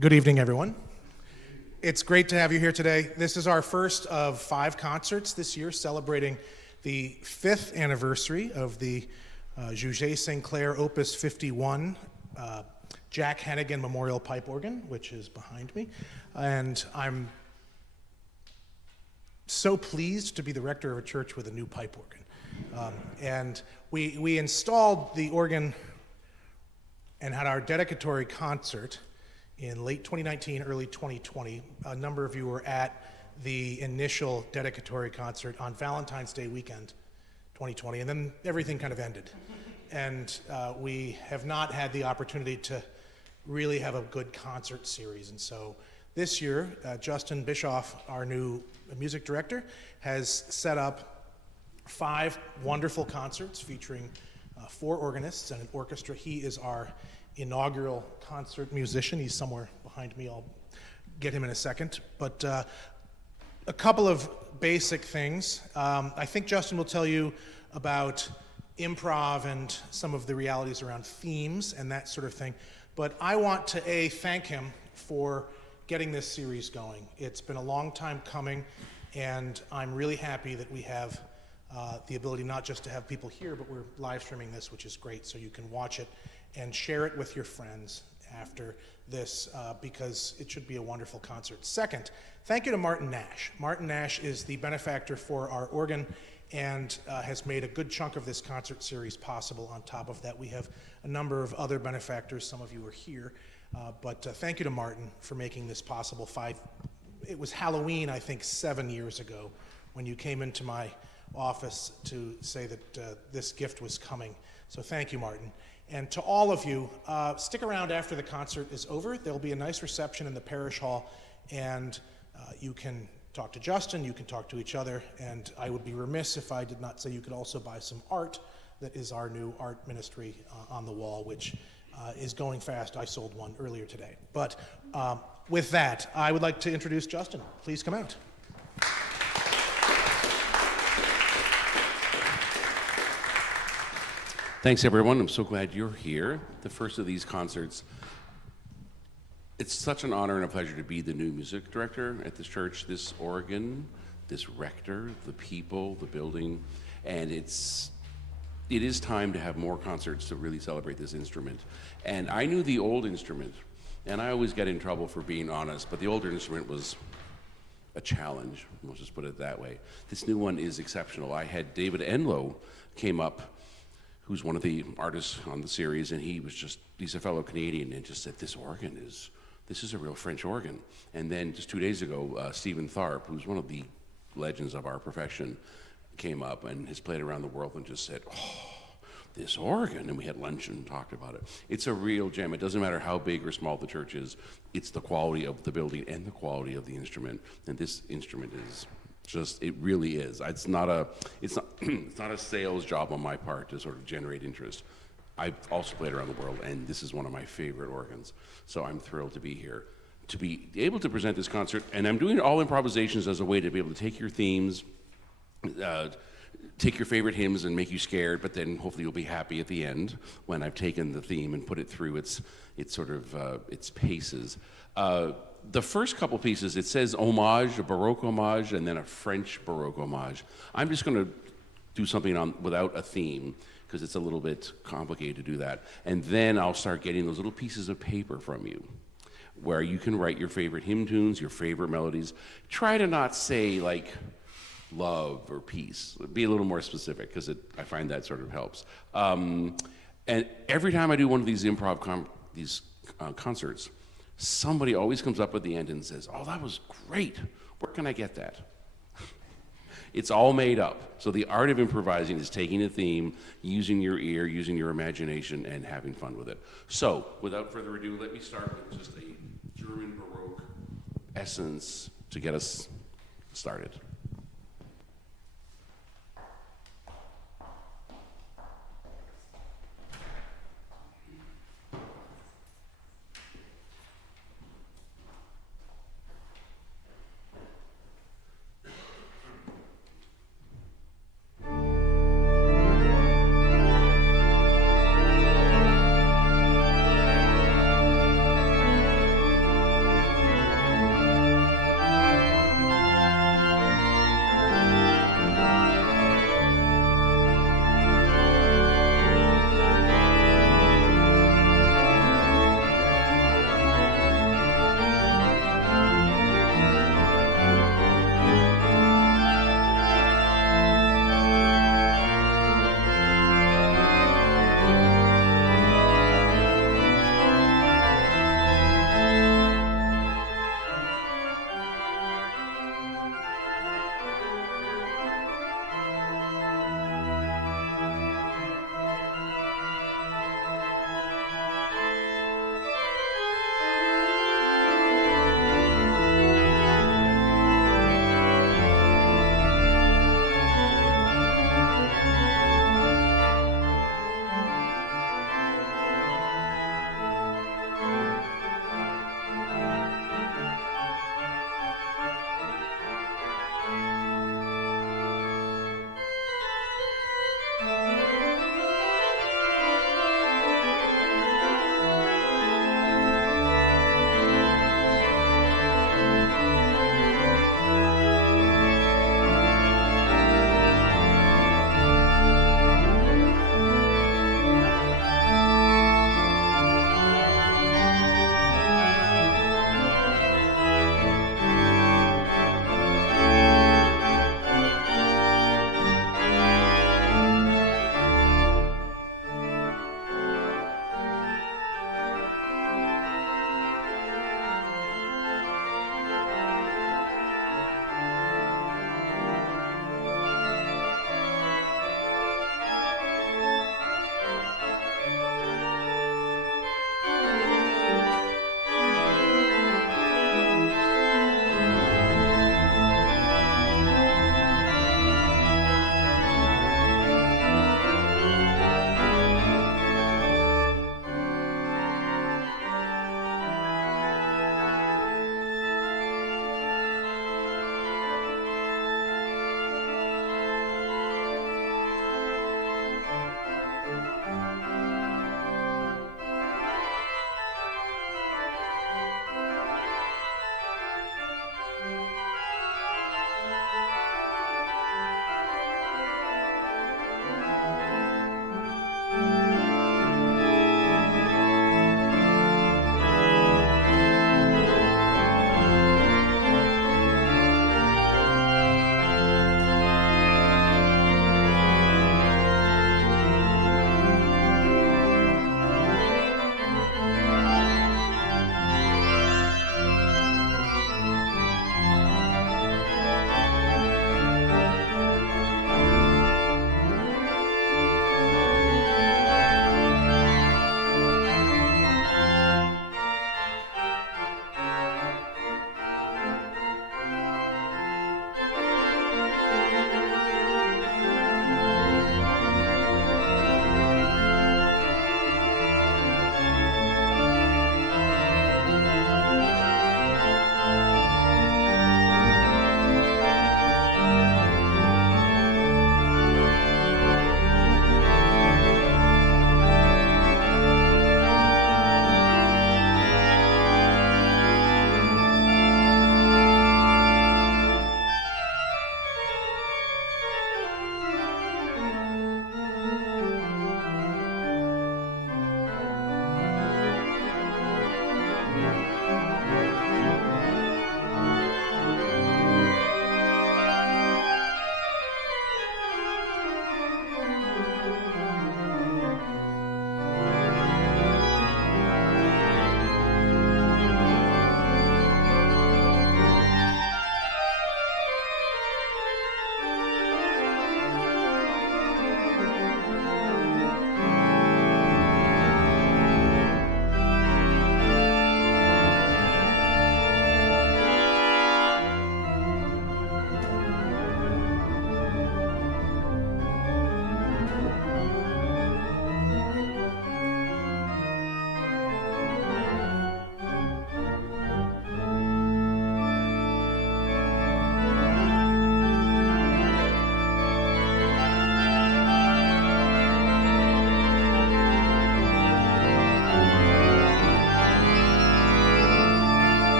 Good evening, everyone. It's great to have you here today. This is our first of 5 concerts this year, celebrating the 5th anniversary of the Juget-Sinclair Opus 51 Jack Hennigan Memorial Pipe Organ, which is behind me. And I'm so pleased to be the rector of a church with a new pipe organ. And we installed the organ and had our dedicatory concert in late 2019, early 2020. A number of you were at the initial dedicatory concert on Valentine's Day weekend, 2020, and then everything kind of ended. And we have not had the opportunity to really have a good concert series. And so this year, Justin Bischof, our new music director, has set up 5 wonderful concerts featuring 4 organists and an orchestra. He is our inaugural concert musician. He's somewhere behind me. I'll get him in a second. But a couple of basic things. I think Justin will tell you about improv and some of the realities around themes and that sort of thing. But I want to, thank him for getting this series going. It's been a long time coming, and I'm really happy that we have the ability not just to have people here, but we're live streaming this, which is great, so you can watch it and share it with your friends after this, because it should be a wonderful concert. Second, thank you to Martin Nash. Martin Nash is the benefactor for our organ and has made a good chunk of this concert series possible. On top of that, we have a number of other benefactors. Some of you are here, but thank you to Martin for making this possible. It was Halloween, I think, 7 years ago when you came into my office to say that this gift was coming. So thank you, Martin. And to all of you, stick around after the concert is over. There'll be a nice reception in the parish hall, and you can talk to Justin, you can talk to each other, and I would be remiss if I did not say you could also buy some art. That is our new art ministry on the wall, which is going fast. I sold one earlier today. But with that, I would like to introduce Justin. Please come out. Thanks, everyone. I'm so glad you're here. The first of these concerts. It's such an honor and a pleasure to be the new music director at this church, this organ, this rector, the people, the building, and it is time to have more concerts to really celebrate this instrument. And I knew the old instrument, and I always get in trouble for being honest, but the older instrument was a challenge. We'll just put it that way. This new one is exceptional. I had David Enlow came up, who's one of the artists on the series, and he's a fellow Canadian, and just said, this is a real French organ. And then just 2 days ago, Stephen Tharp, who's one of the legends of our profession, came up and has played around the world and just said, oh, this organ, and we had lunch and talked about it. It's a real gem. It doesn't matter how big or small the church is, it's the quality of the building and the quality of the instrument, and this instrument is it really is. It's not a sales job on my part to sort of generate interest. I've also played around the world, and this is one of my favorite organs. So I'm thrilled to be here, to be able to present this concert. And I'm doing all improvisations as a way to be able to take your themes, take your favorite hymns and make you scared, but then hopefully you'll be happy at the end when I've taken the theme and put it through its paces. The first couple pieces, it says homage, a Baroque homage, and then a French Baroque homage. I'm just going to do something without a theme, because it's a little bit complicated to do that. And then I'll start getting those little pieces of paper from you, where you can write your favorite hymn tunes, your favorite melodies. Try to not say, like, love or peace. Be a little more specific, because I find that sort of helps. And every time I do one of these concerts, somebody always comes up at the end and says, oh, that was great. Where can I get that? It's all made up. So the art of improvising is taking a theme, using your ear, using your imagination, and having fun with it. So, without further ado, let me start with just a German Baroque essence to get us started.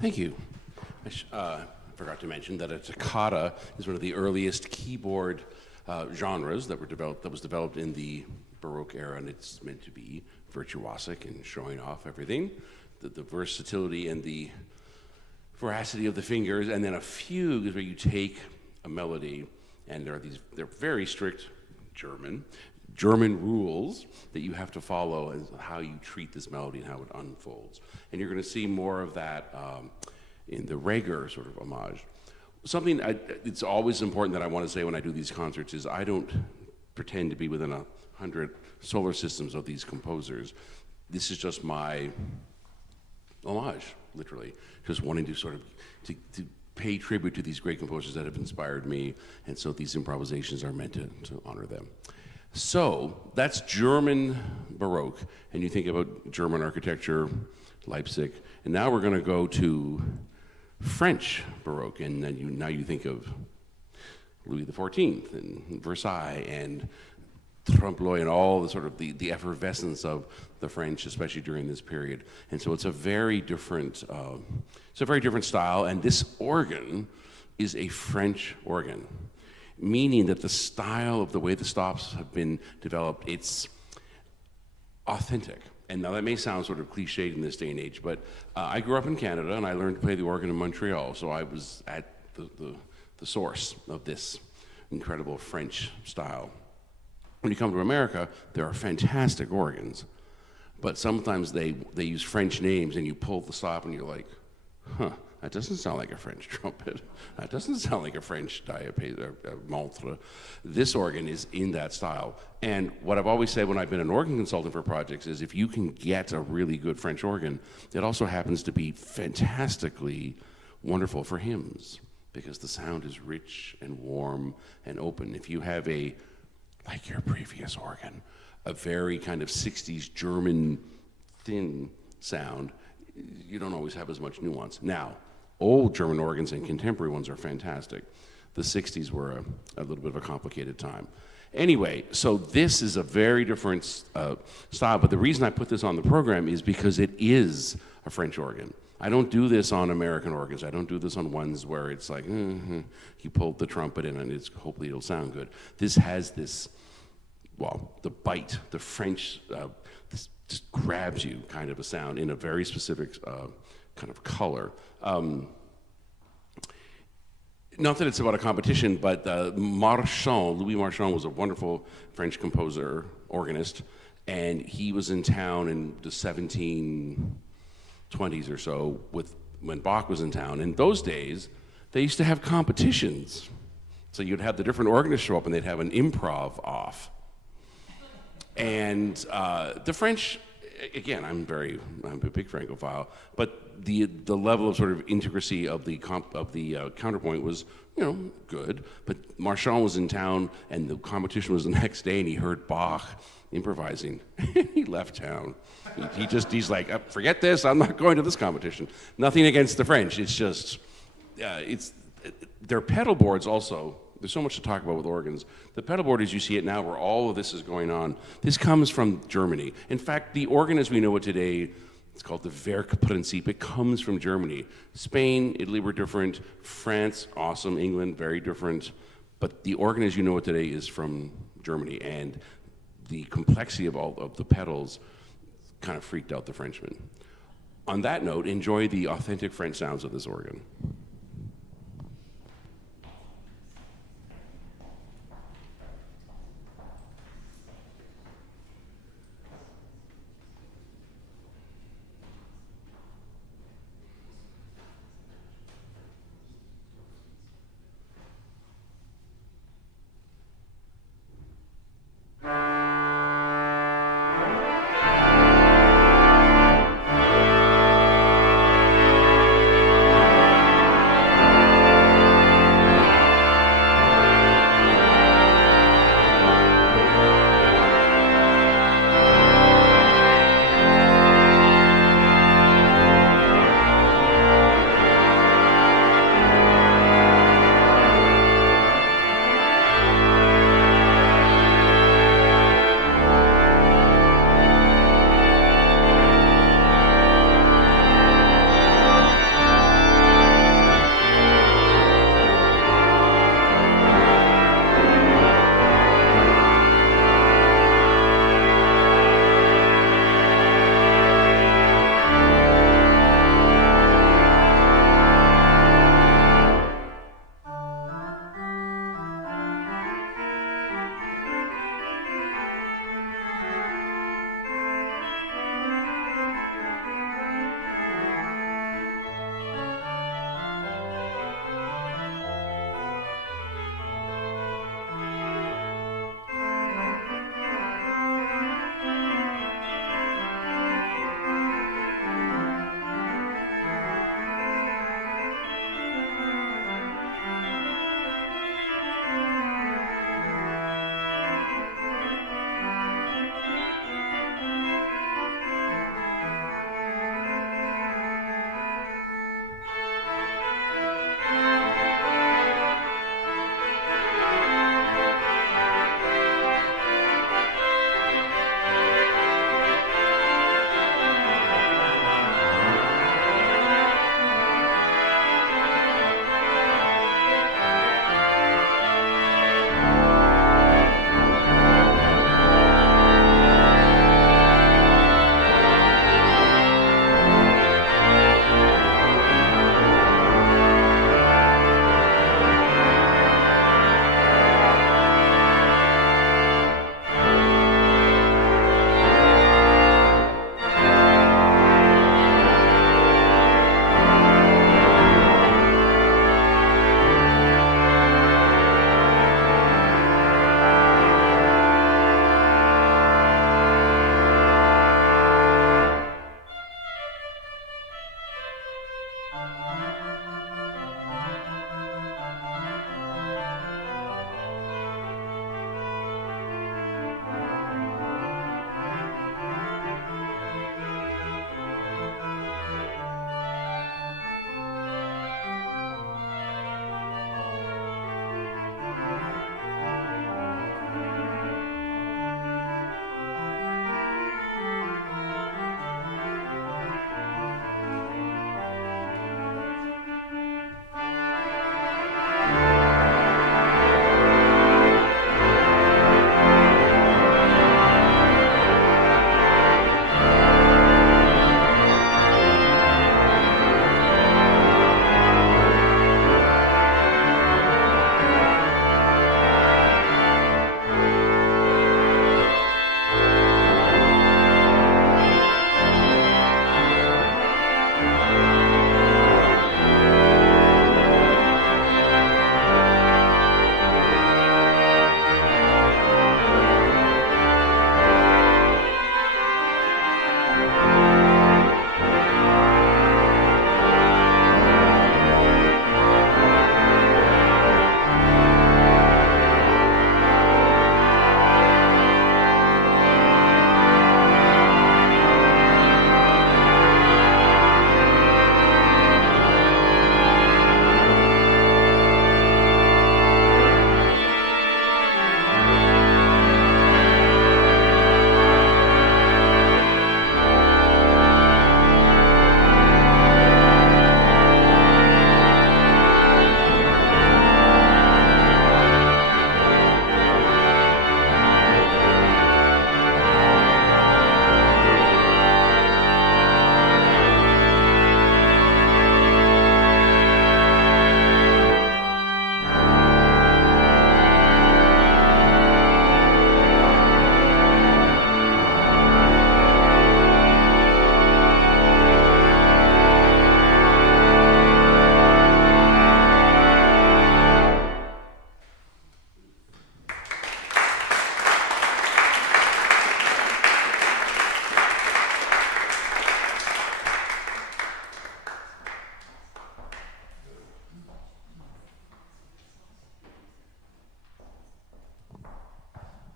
Thank you. I forgot to mention that a toccata is one of the earliest keyboard genres that was developed in the Baroque era, and it's meant to be virtuosic and showing off everything, the versatility and the veracity of the fingers. And then a fugue is where you take a melody, and they're very strict German rules that you have to follow as how you treat this melody and how it unfolds. And you're going to see more of that in the Reger sort of homage. Something it's always important that I want to say when I do these concerts is I don't pretend to be within 100 solar systems of these composers. This is just my homage, literally, just wanting to sort of to pay tribute to these great composers that have inspired me, and so these improvisations are meant to honor them. So that's German Baroque, and you think about German architecture, Leipzig, and now we're going to go to French Baroque, and then now you think of Louis XIV and Versailles and trompe-l'oeil and all the sort of the effervescence of the French, especially during this period. And so it's a very different style, and this organ is a French organ, meaning that the style of the way the stops have been developed, it's authentic. And now that may sound sort of cliched in this day and age, but I grew up in Canada and I learned to play the organ in Montreal, so I was at the source of this incredible French style. When you come to America, there are fantastic organs, but sometimes they use French names and you pull the stop and you're like, huh, that doesn't sound like a French trumpet. That doesn't sound like a French montre. This organ is in that style. And what I've always said when I've been an organ consultant for projects is if you can get a really good French organ, it also happens to be fantastically wonderful for hymns because the sound is rich and warm and open. If you have like your previous organ, a very kind of 60s German thin sound, you don't always have as much nuance. Now, old German organs and contemporary ones are fantastic. The 60s were a little bit of a complicated time. Anyway, so this is a very different style, but the reason I put this on the program is because it is a French organ. I don't do this on American organs. I don't do this on ones where it's like, you pulled the trumpet in and hopefully it'll sound good. This has this, the bite, the French, this just grabs you kind of a sound in a very specific kind of color. Not that it's about a competition, but Louis Marchand was a wonderful French composer, organist, and he was in town in the 1720s or so when Bach was in town. In those days, they used to have competitions. So you'd have the different organists show up and they'd have an improv off. And the French, again, I'm a big Francophile, but the level of sort of intricacy of the counterpoint was, good. But Marchand was in town, and the competition was the next day, and he heard Bach improvising. He left town. He's like, forget this. I'm not going to this competition. Nothing against the French. It's just, their pedal boards also. There's so much to talk about with organs. The pedal board, as you see it now, where all of this is going on, this comes from Germany. In fact, the organ as we know it today, it's called the Werkprinzip. It comes from Germany. Spain, Italy were different. France, awesome. England, very different. But the organ as you know it today is from Germany. And the complexity of all of the pedals kind of freaked out the Frenchmen. On that note, enjoy the authentic French sounds of this organ.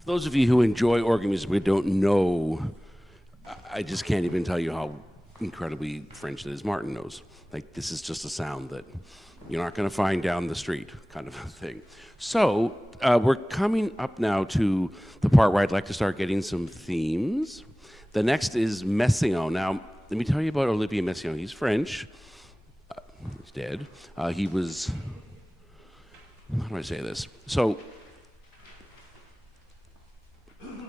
For those of you who enjoy organ music but don't know, I just can't even tell you how incredibly French it is. Martin knows. Like, this is just a sound that you're not going to find down the street, kind of a thing. So we're coming up now to the part where I'd like to start getting some themes. The next is Messiaen. Now, let me tell you about Olivier Messiaen. He's French. He's dead. He was, how do I say this? So,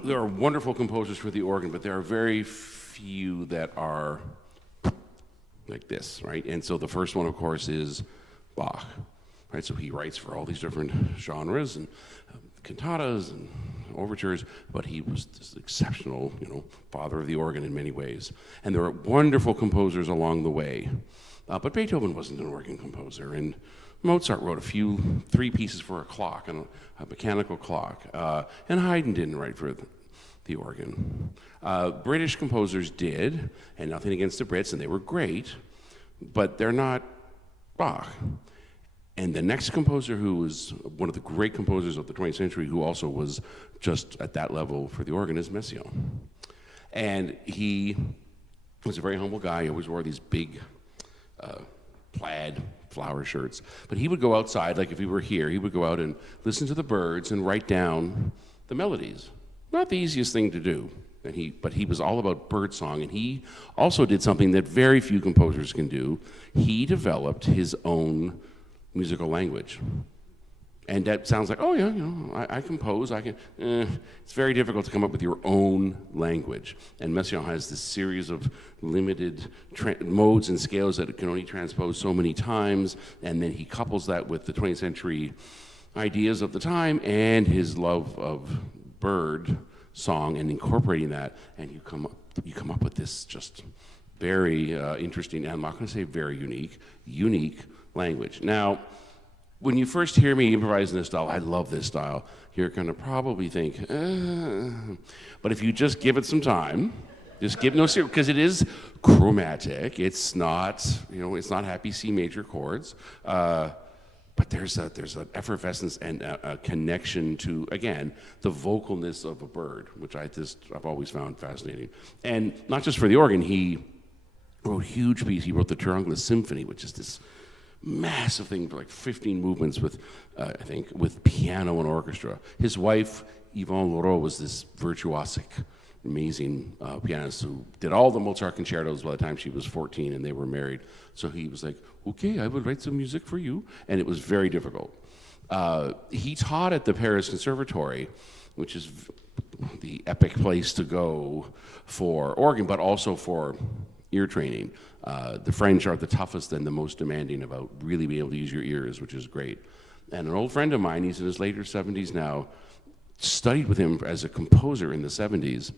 there are wonderful composers for the organ, but there are very few that are like this, right? And so the first one, of course, is Bach, right? So he writes for all these different genres and cantatas and overtures, but he was this exceptional, father of the organ in many ways. And there are wonderful composers along the way. But Beethoven wasn't an organ composer, and Mozart wrote three pieces for a clock, and a mechanical clock, and Haydn didn't write for the organ. British composers did, and nothing against the Brits, and they were great, but they're not Bach. And the next composer, who was one of the great composers of the 20th century, who also was just at that level for the organ, is Messiaen. And he was a very humble guy. He always wore these big plaid flower shirts. But he would go outside, like if he were here, he would go out and listen to the birds and write down the melodies. Not the easiest thing to do, but he was all about birdsong, and he also did something that very few composers can do. He developed his own musical language. And that sounds like, oh yeah, I compose, I can. It's very difficult to come up with your own language. And Messiaen has this series of limited modes and scales that it can only transpose so many times, and then he couples that with the 20th century ideas of the time and his love of bird song and incorporating that, and you come up with this just very interesting, and I'm not going to say very unique language. Now, when you first hear me improvise in this style, I love this style, you're going to probably think, but if you just give it some time, because it is chromatic, it's not happy C major chords, but there's an effervescence and a connection to, again, the vocalness of a bird, which I've always found fascinating. And not just for the organ, he wrote huge pieces. He wrote the Turungla Symphony, which is this massive thing for like 15 movements with piano and orchestra. His wife, Yvonne Leroux, was this virtuosic, amazing pianist who did all the Mozart concertos by the time she was 14 and they were married. So he was like, okay, I will write some music for you. And it was very difficult. He taught at the Paris Conservatory, which is the epic place to go for organ, but also for ear training. The French are the toughest and the most demanding about really being able to use your ears, which is great. And an old friend of mine, he's in his later 70s now, studied with him as a composer in the 70s,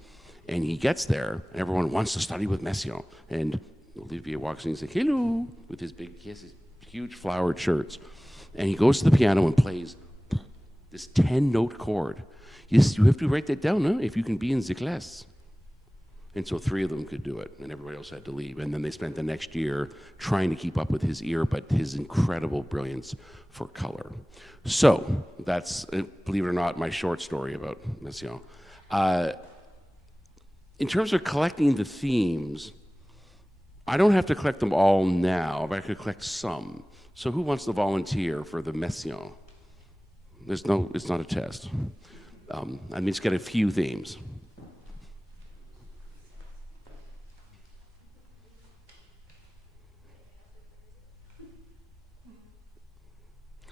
and he gets there, and everyone wants to study with Messiaen. And Olivier walks in and says, hello, with his huge flowered shirts. And he goes to the piano and plays this 10-note chord. Yes, you have to write that down, huh? If you can be in the class. And so 3 of them could do it, and everybody else had to leave. And then they spent the next year trying to keep up with his ear, but his incredible brilliance for color. So that's, believe it or not, my short story about Messiaen. In terms of collecting the themes, I don't have to collect them all now, but I could collect some. So who wants to volunteer for the Messiaen? It's not a test. I mean, it's got a few themes.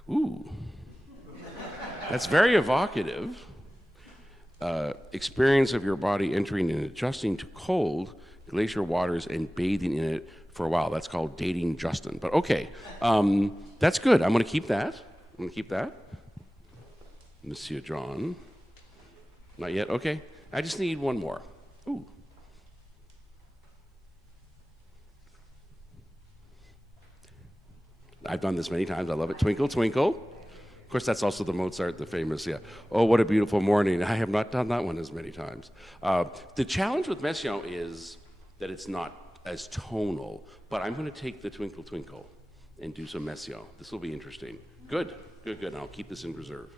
Ooh, that's very evocative. Experience of your body entering and adjusting to cold glacier waters and bathing in it for a while. That's called dating Justin. But okay, that's good. I'm going to keep that. Monsieur John. Not yet? Okay. I just need one more. Ooh. I've done this many times. I love it. Twinkle, twinkle. Of course, that's also the Mozart, the famous, oh, what a beautiful morning. I have not done that one as many times. The challenge with Messiaen is that it's not as tonal, but I'm going to take the twinkle, twinkle and do some Messiaen. This will be interesting. Good. And I'll keep this in reserve.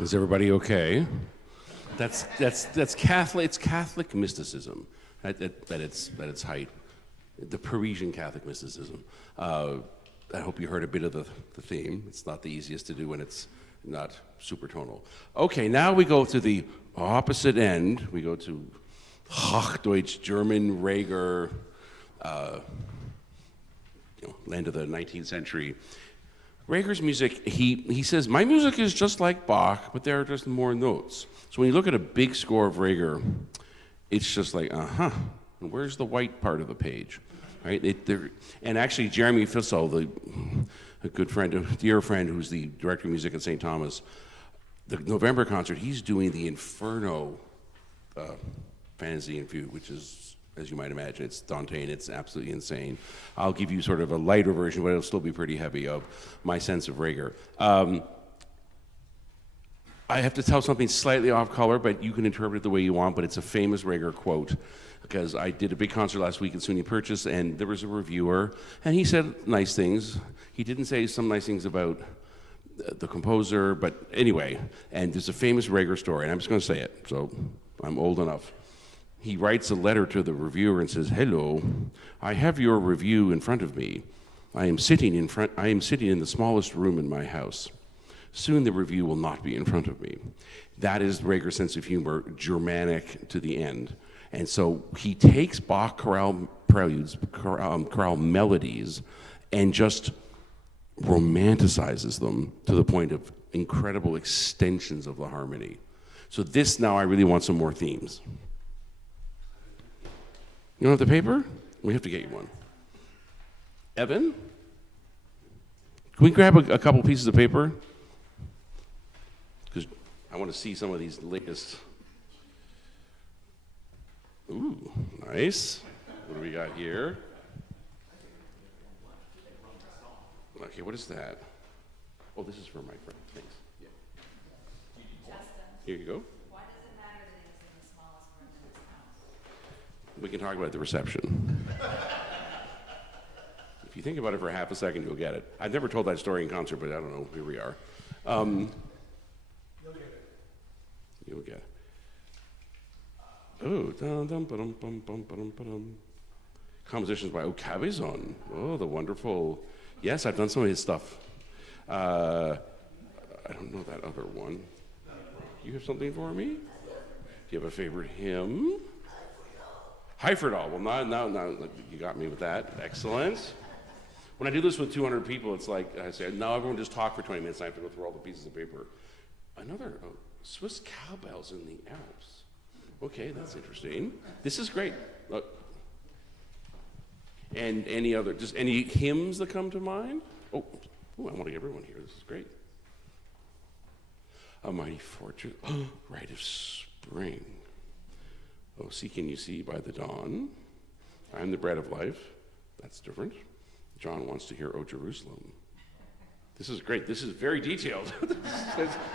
Is everybody okay? That's Catholic. It's Catholic mysticism at its height, the Parisian Catholic mysticism. I hope you heard a bit of the theme. It's not the easiest to do when it's not super tonal. Okay, now we go to the opposite end. We go to Hochdeutsch, German, Reger, land of the 19th century. Reger's music, he says, my music is just like Bach, but there are just more notes. So when you look at a big score of Reger, it's just like, and where's the white part of the page? Right? And actually, Jeremy Fissel, a good friend, a dear friend who's the director of music at St. Thomas, the November concert, he's doing the Inferno Fantasy and Fugue, which is, as you might imagine, it's Dantean, it's absolutely insane. I'll give you sort of a lighter version, but it'll still be pretty heavy, of my sense of Reger. I have to tell something slightly off color, but you can interpret it the way you want, but it's a famous Reger quote, because I did a big concert last week at SUNY Purchase, and there was a reviewer, and he said nice things. He didn't say some nice things about the composer, but anyway, and there's a famous Reger story, and I'm just going to say it, so I'm old enough. He writes a letter to the reviewer and says, hello, I have your review in front of me. I am sitting in the smallest room in my house. Soon the review will not be in front of me. That is Reger's sense of humor, Germanic to the end. And so he takes Bach chorale preludes, chorale melodies, and just romanticizes them to the point of incredible extensions of the harmony. So this, now I really want some more themes. You don't have the paper? We have to get you one. Evan? Can we grab a couple pieces of paper? Because I want to see some of these latest. Ooh, nice. What do we got here? Okay, what is that? Oh, this is for my friend. Thanks. Yeah. Here you go. Why does it matter that he's in the smallest room in his house? We can talk about the reception. If you think about it for half a second, you'll get it. I've never told that story in concert, but I don't know. Here we are. You'll get it. You'll get it. Oh, dum-dum-ba-dum-bum-bum-ba-dum-ba-dum. Compositions by Cabezon. Oh, the wonderful. Yes, I've done some of his stuff. I don't know that other one. You have something for me? Do you have a favorite hymn? Heiferdal. Well, now, you got me with that. Excellent. When I do this with 200 people, it's like I say, now everyone just talk for 20 minutes. I have to go through all the pieces of paper. Another Swiss cowbells in the Alps. Okay, that's interesting. This is great. And just any hymns that come to mind? Oh, I want to get everyone here. This is great. A mighty fortress, rite of spring. Oh, see, can you see by the dawn? I'm the bread of life. That's different. John wants to hear, O Jerusalem. This is great. This is very detailed.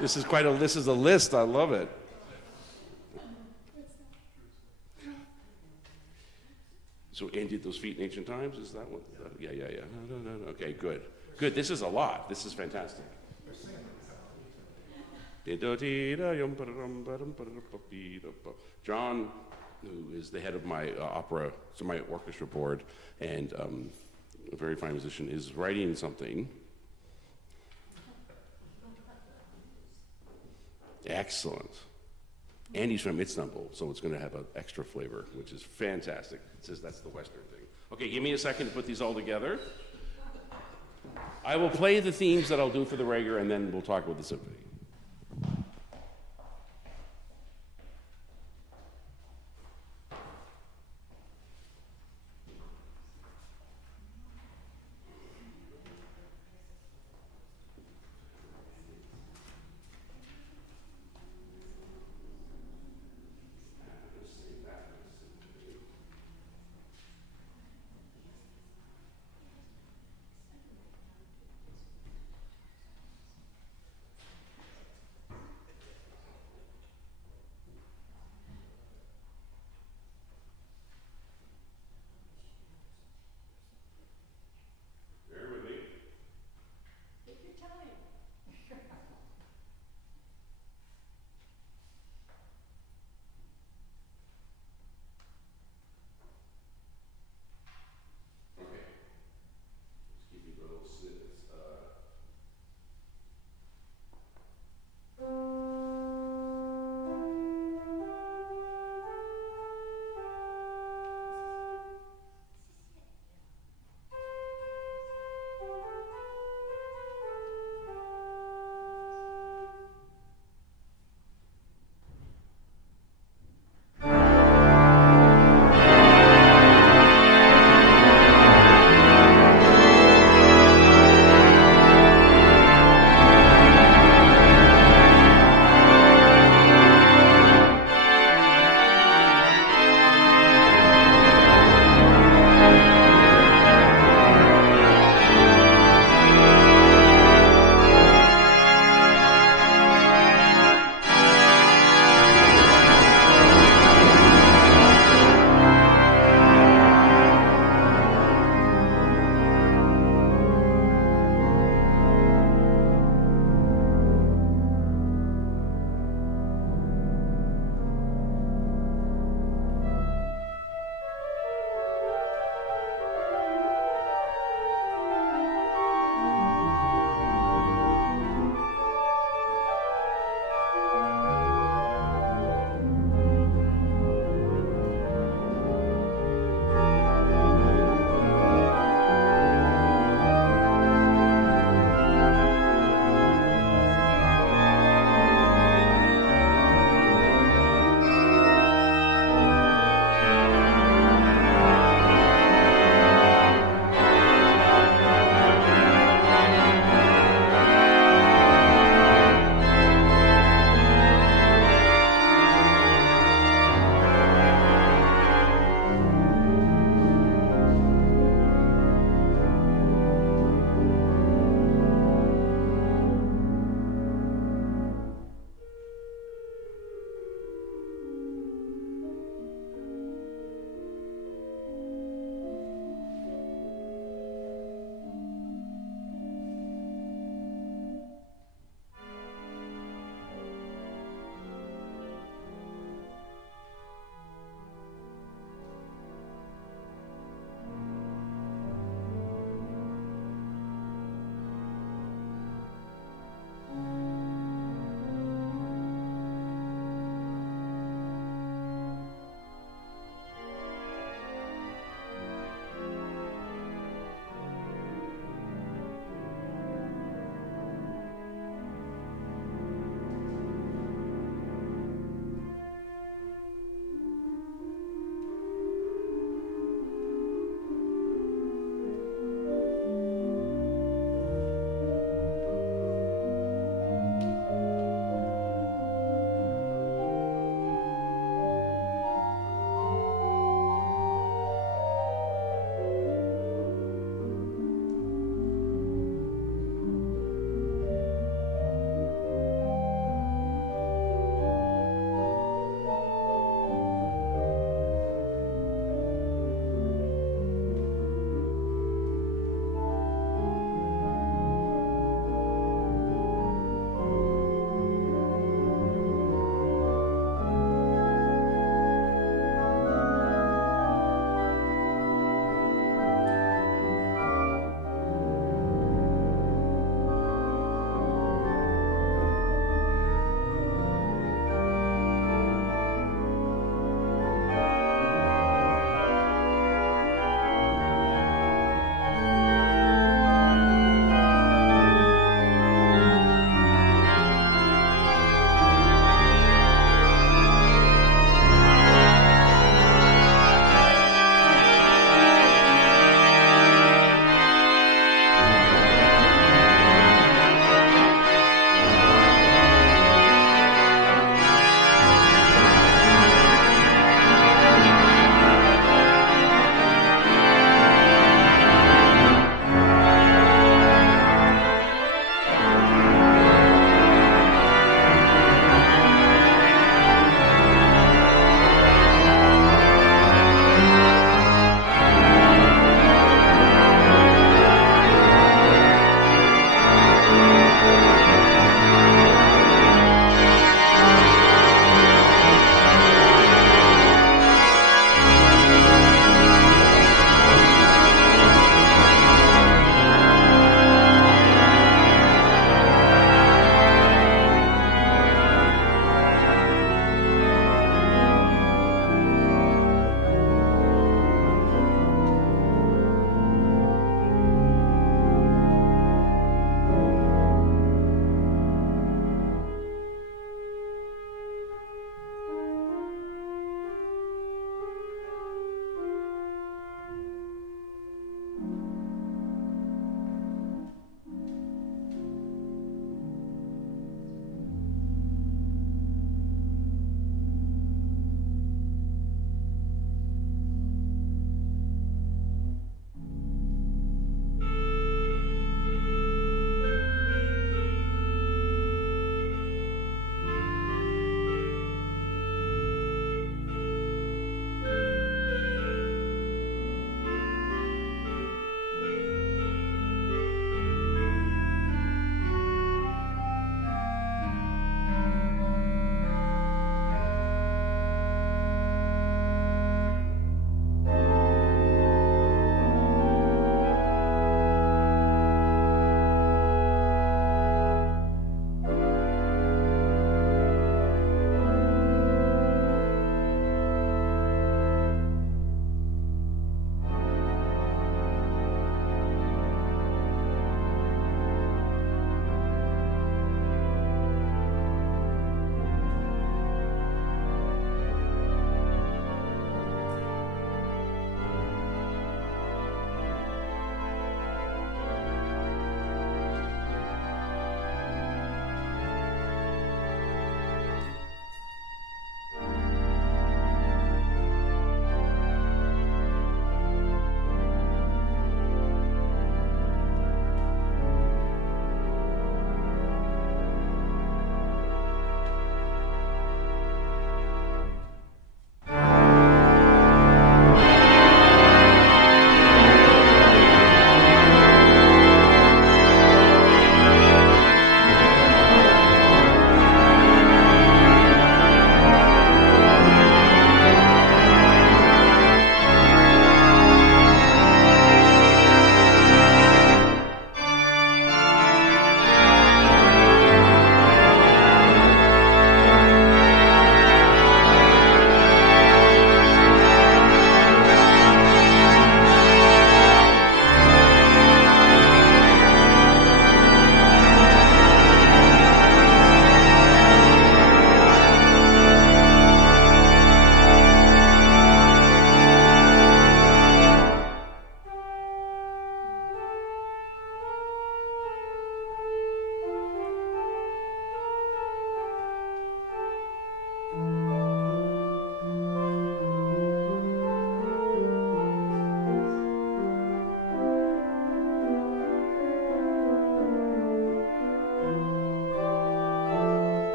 This is a list. I love it. So Andy did those feet in ancient times? Is that what? Yeah. No. Okay, good. This is a lot. This is fantastic. John, who is the head of my my orchestra board, and a very fine musician, is writing something. Excellent. And he's from Istanbul, so it's going to have an extra flavor, which is fantastic. It says that's the Western thing. Okay, give me a second to put these all together. I will play the themes that I'll do for the Reger, and then we'll talk about the symphony.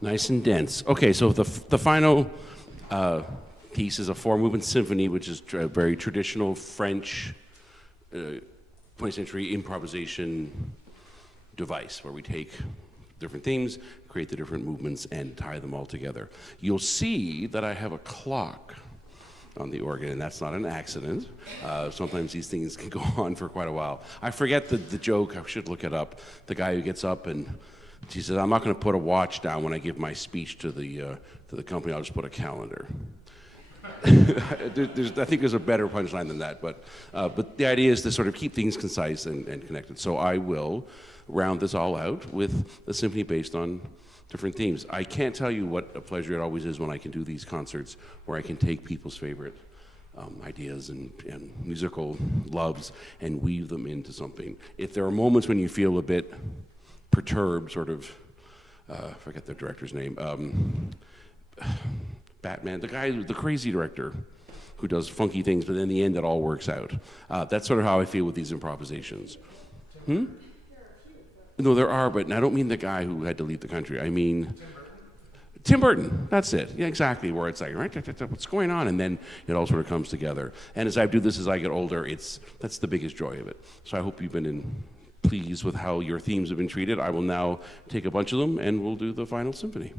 Nice and dense. Okay, so the final piece is a four-movement symphony, which is a very traditional French 20th century improvisation device, where we take different themes, create the different movements, and tie them all together. You'll see that I have a clock on the organ, and that's not an accident. Sometimes these things can go on for quite a while. I forget the joke, I should look it up. The guy who gets up and he says, I'm not going to put a watch down when I give my speech to the company, I'll just put a calendar. I think there's a better punchline than that, but the idea is to sort of keep things concise and connected. So I will round this all out with a symphony based on different themes. I can't tell you what a pleasure it always is when I can do these concerts where I can take people's favorite ideas and musical loves and weave them into something. If there are moments when you feel a bit perturbed, sort of, I forget the director's name, Batman, the crazy director who does funky things, but in the end it all works out. That's sort of how I feel with these improvisations. No, there are, but I don't mean the guy who had to leave the country. I mean Tim Burton. That's it. Yeah, exactly. Where it's like, right, what's going on, and then it all sort of comes together. And as I do this, as I get older, that's the biggest joy of it. So I hope you've been pleased with how your themes have been treated. I will now take a bunch of them, and we'll do the final symphony.